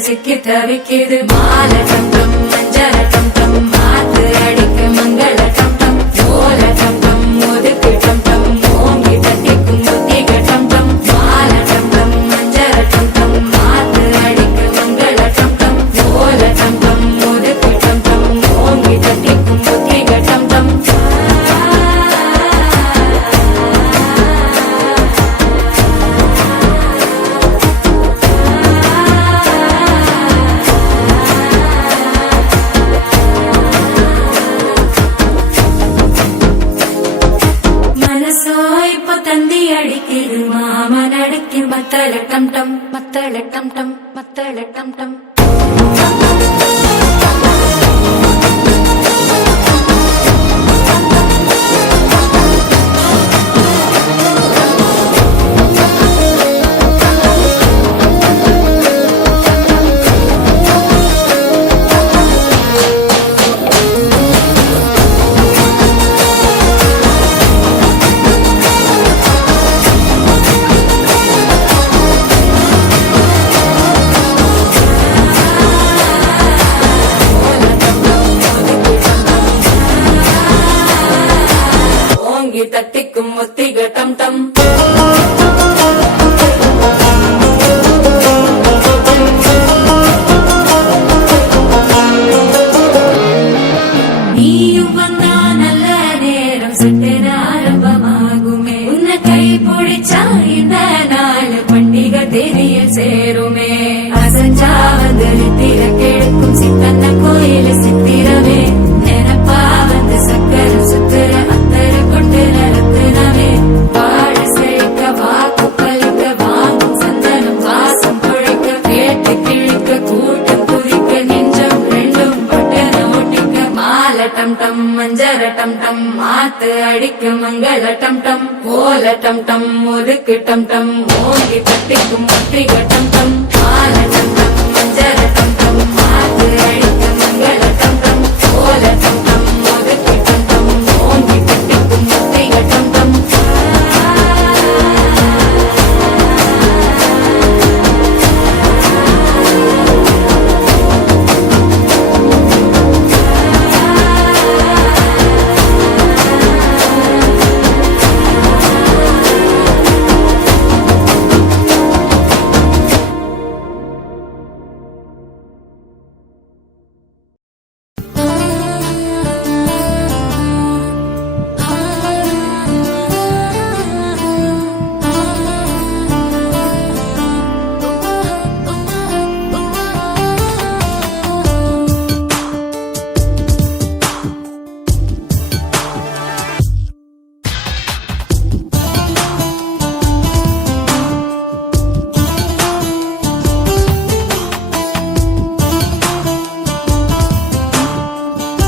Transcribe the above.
சிக்கி தவிக்குது மால டம் டம் மஞ்சள டம் டம் மாத்து அடிக்க மங்கள டம் டம் ஓல டம் டம் ஒதுக்கு டம் டம் ஓங்கி தட்டிக்கும் புத்திக டம் டம் மால டம் டம் மஞ்சள டம் டம் மாத்து அடிக்க மங்கள டம் டம் ஓல டம் டம் ஒதுக்கு டம் டம் ஓங்கி தட்டிக்கும் புத்திக டம் டம் தந்தி அடிக்குது மாமன் அடிக்கு மத்தள டம் டம் மத்தள டம் டம் மத்தள டம் டம் தட்டிக்கும் ஒத்திக டம் டம் நீயும் வந்தா நல்ல நேரம் சட்டென ஆரம்பமாகுமே உன்னை கை பிடிச்சா இந்த நாள் பண்டிகை தேதியில் சேருமே அசஞ்சா வந்து நித்திர கெடுக்கும் சித்தன்ன கோயில சித்திரமே நினைப்பா வந்து சக்கர சுத்துற அத்தர கொண்டு நடத்துனவே வாழ செழிக்க வாக்கு பலிக்க வாங்கும் சந்தனம் வாசம் பொழைக்க கேட்டு கிழிக்க கூட்டம் குதிக்க நெஞ்சம் ரெண்டும் பட்டன ஒட்டிக்க மால டம் டம் மஞ்சர டம் டம் மாத்து அடிக்க மங்கள டம் டம் ஓல டம் டம் ஒதுக்கு டம் டம் ஓங்கி தட்டிக்கும் ஒத்திக டம் டம் மால டம் டம் மஞ்சர டம்